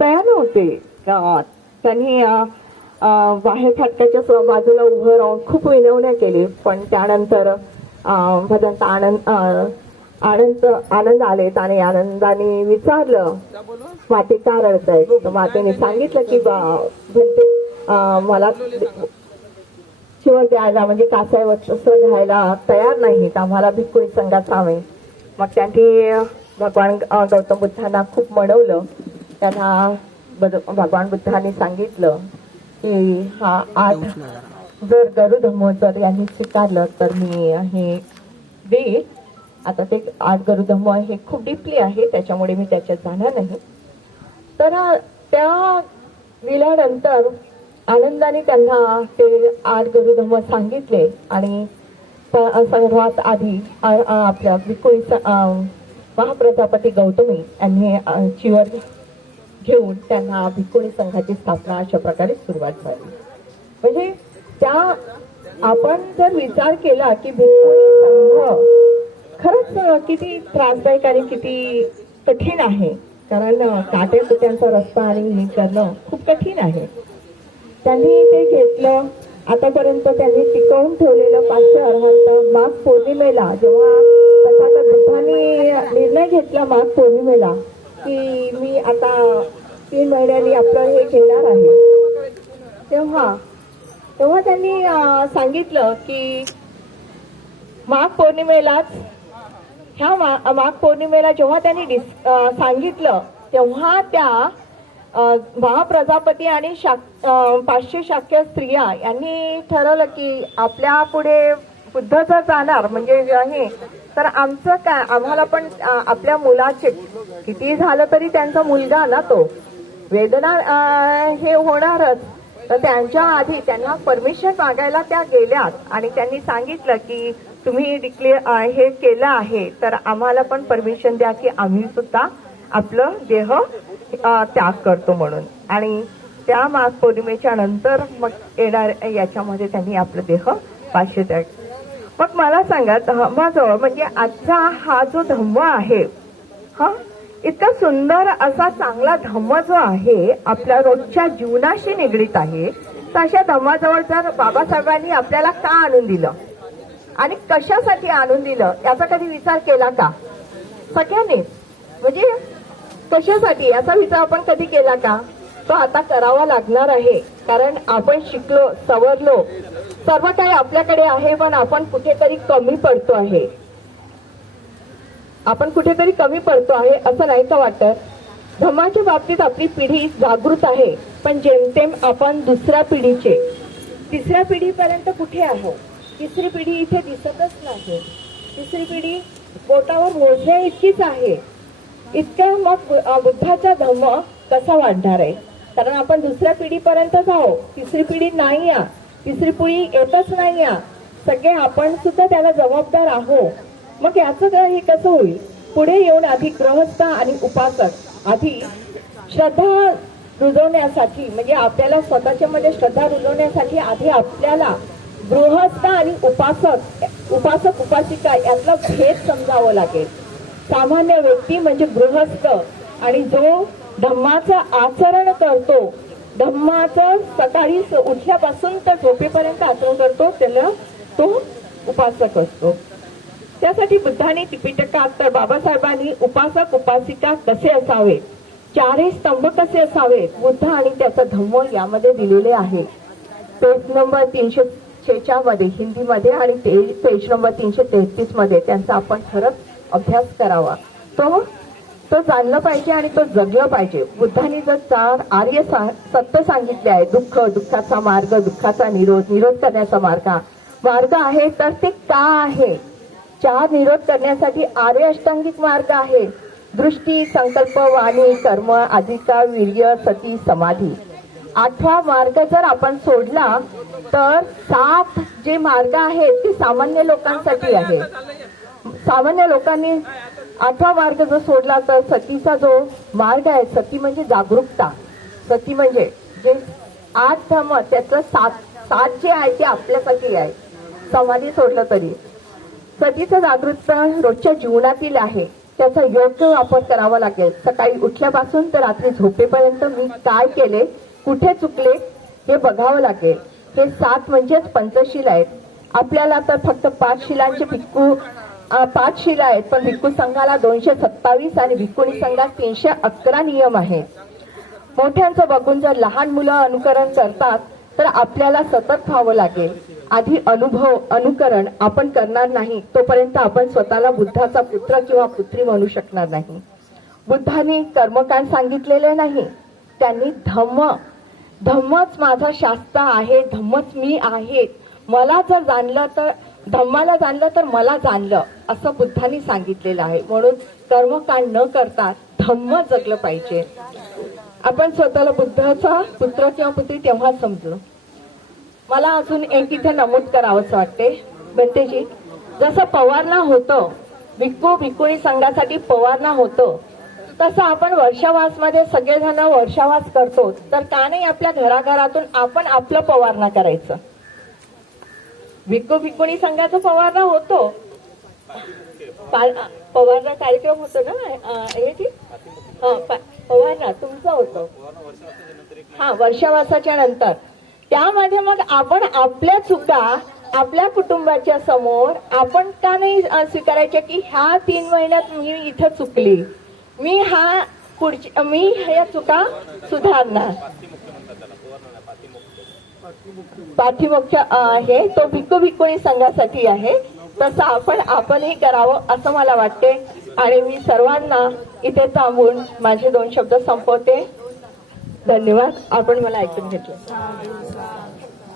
तयार नव्हते त्यांनी बाहेर फाटकाच्या बाजूला उभं राहून खूप विनवण्या केली. पण त्यानंतर भदंत आनंद आनंद आनंद आलेत आणि आनंदाने विचारलं माते का रडतायत मातेने सांगितलं की बा- भंते मला शिवर द्यायला म्हणजे कासाय वस्त्र घ्यायला तयार नाहीत. आम्हाला भिक्खुनी संघात हवे मग त्यांनी भगवान गौतम बुद्धांना खूप म्हणवलं त्यांना भगवान बुद्धांनी सांगितलं की हा आज जर गरुधम्म जर यांनी स्वीकारलं तर मी हे देईल आता ते आज गरुधम्म हे खूप डीपली आहे त्याच्यामुळे मी त्याच्यात जाणार नाही. तर त्या दिल्यानंतर आनंदाने त्यांना ते आठ गुरुधर्म सांगितले आणि सर्वात आधी आपल्या विकुळी स- अं, महाप्रजापती गौतमी यांनी चिवर घेऊन त्यांना भिकुणी संघाची स्थापना अशा प्रकारे सुरुवात झाली. म्हणजे त्या आपण जर विचार केला की भिक्खुणी संघ खरंच किती त्रासदायक आणि किती कठीण आहे. कारण अं, कुट्यांचा रस्ता आणि हे करणं खूप कठीण आहे. त्यांनी ते घेतलं. आतापर्यंत त्यांनी टिकवून ठेवलेलं पाचशे अर्हंत माघ पौर्णिमेला जेव्हा तथागत निर्णय घेतला माघ पौर्णिमेला की आता तीन महिन्यांनी आपलं हे घेणार आहे. तेव्हा तेव्हा त्यांनी सांगितलं की माघ पौर्णिमेलाच ह्या मा- माघ पौर्णिमेला जेव्हा त्यांनी डिस- सांगितलं तेव्हा त्या महाप्रजापती आणि शाक- पाचशे शाक्य स्त्रिया यांनी ठरवलं की आपल्या पुढे बुद्धाचा जर जाणार म्हणजे हे तर आमचं काय आम्हाला पण आपल्या मुलाचे किती झालं तरी त्यांचा मुलगा ना तो. वेदना हे होणारच. तर त्यांच्या आधी त्यांना परमिशन मागायला त्या गेल्यात. आणि त्यांनी सांगितलं की तुम्ही डिक्लेअर हे केलं आहे. तर आम्हाला पण परमिशन द्या की आम्ही सुद्धा आपलं देह त्याग करतो म्हणून. आणि त्या माघ पौर्णिमेच्या नंतर मग येणार याच्यामध्ये त्यांनी आपलं देह पाचशे त्याग मग मला सांगा धम्माजवळ म्हणजे आजचा हा जो धम्म आहे हा इतका सुंदर असा चांगला धम्म जो आहे आपल्या रोजच्या जीवनाशी निगडीत आहे तर अशा धम्माजवळ जर बाबासाहेबांनी आपल्याला का आणून दिलं? आणि कशासाठी आणून दिलं? याचा कधी विचार केला का? सगळ्यांनी? म्हणजे कशासाठी? याचा विचार आपण कधी केला का? तो आता करावा लागणार आहे. कारण आपण शिकलो सवरलो. सर्व काही आपल्याकडे आहे पण आपण कुठेतरी कमी पडतो आहे. आपण कुठेतरी कमी पडतो आहे असं नाही का वाटत? धर्माच्या बाबतीत आपली पिढी जागृत आहे पण जेमतेम आपण दुसऱ्या पिढीचे. तिसऱ्या पिढीपर्यंत कुठे आहोत? तिसरी पिढी इथे दिसतच नाही. तिसरी पिढी बोटावर मोजण्या इतकीच आहे. इतकं मग बुद्धाचा धम्म कसा वाढणार आहे? कारण आपण दुसऱ्या पिढीपर्यंतच आहोत. तिसरी पिढी नाही या तिसरी पिढी येतच नाही या सगळे आपण सुद्धा त्याला जबाबदार आहोत. मग याचं हे कसं होईल? पुढे येऊन आधी ग्रहस्थ आणि उपासक. आधी श्रद्धा रुजवण्यासाठी म्हणजे आपल्याला स्वतःच्या मध्ये श्रद्धा रुजवण्यासाठी आधी आपल्याला गृहस्थ आणि उपासक उपासक उपासिका यातला भेद समजावं लागेल. सामान्य व्यक्ती म्हणजे गृहस्थ आणि जो धम्माचं आचरण करतो. धम्माचं सकाळी स- उठल्यापासून तर झोपेपर्यंत आचरण करतो त्याला तो उपासक असतो. त्यासाठी बुद्धाने त्रिपिटकात तर बाबासाहेबांनी उपासक उपासिका कसे असावे? चारही स्तंभ कसे असावे? बुद्ध आणि त्याचा धम्म यामध्ये दिलेले आहे. पेज नंबर तीनशे छेच्या मध्ये हिंदीमध्ये आणि ते- पेज नंबर तीनशे तेहतीसमध्ये त्यांचा आपण खरंच अभ्यास करावा. तो तो जाणलं पाहिजे आणि तो जगलं पाहिजे. बुद्धांनी जर चार आर्य सा- सत्य सांगितले आहे दुःख दुःखाचा मार्ग दुःखाचा निरोध निरोध करण्याचा मार्ग. मार्ग आहे तर ते का आहे? चार निरोध करण्यासाठी आर्य अष्टांगिक मार्ग आहे. दृष्टी संकल्प वाणी कर्म आदिका वीर्य सती समाधी. आठवा मार्ग जर आपण सोडला तर सात जे मार्ग आहेत ते सामान्य लोकांसाठी आहे सामान्य लोकांनी आठवा मार्ग जर सोडला तर सतीचा जो मार्ग आहे सती म्हणजे जागरूकता. सती म्हणजे जे आठ धर्म त्यातलं सात सात जे आहे ते आपल्यासाठी आहे. समाधी सोडलं तरी. सतीचं जागरूकता रोजच्या जीवनातील आहे. त्याचा योग्य वापर करावा लागेल. सकाळी उठल्यापासून तर रात्री झोपेपर्यंत मी काय केले कुठे चुकले हे बघावं लागेल. हे सात म्हणजेच पंचशील आहेत. आपल्याला तर फक्त पाच शिलांचे पिकू पाच शिला आहेत पण भिक्खू संघाला दोनशे सत्तावीस आणि भिक्खुनी संघात तीनशे अकरा नियम आहेत. मोठ्यांचं बघून जर लहान मुलं अनुकरण करतात तर आपल्याला सतत व्हावं लागेल. आधी अनुभव अनुकरण आपण करणार नाही तोपर्यंत आपण स्वतःला बुद्धाचा पुत्र किंवा पुत्री म्हणू शकणार नाही. बुद्धाने कर्मकांड सांगितलेले नाही त्यांनी धम्म. धम्मच माझा शास्त्र आहे धम्मच मी आहे. मला जर जाणलं तर धम्माला जाणलं तर मला जाणलं असं बुद्धांनी सांगितलेलं आहे. म्हणून कर्मकांड न करता धम्म जगलं पाहिजे. आपण स्वतःला बुद्धाचा पुत्र किंवा पुत्री तेव्हा समजू. मला अजून एक इथे नमूद करावंसं वाटते. बंतेजी जसं पवारणा होतं भिक्खू भिक्खुणी संघासाठी पवारणा होतं तसं आपण वर्षावासमध्ये सगळेजण वर्षावास करतो तर का नाही आपल्या घराघरातून आपण आपलं पवारणा करायचं? भिक्को भिक्कोणी संघाचा पवारणा होतो. पा- पवारणा कार्यक्रम होतो ना? हे की? हो, हा पवारणा होतं. हा वर्षावासाच्या नंतर. त्यामध्ये मग आपण आपल्या चुका आपल्या कुटुंबाच्या समोर आपण का नाही स्वीकारायच्या की ह्या तीन महिन्यात मी इथं चुकली. मी हा पुढची मी ह्या चुका सुधारणार. पाठीमुख्य आहे. तो भिक्कू भिक्खुणी संघासाठी आहे. तसं आपण आपणही करावं असं मला वाटते आणि मी सर्वांना इथे थांबून माझे दोन शब्द संपवते. धन्यवाद. आपण मला ऐकून घेतलं.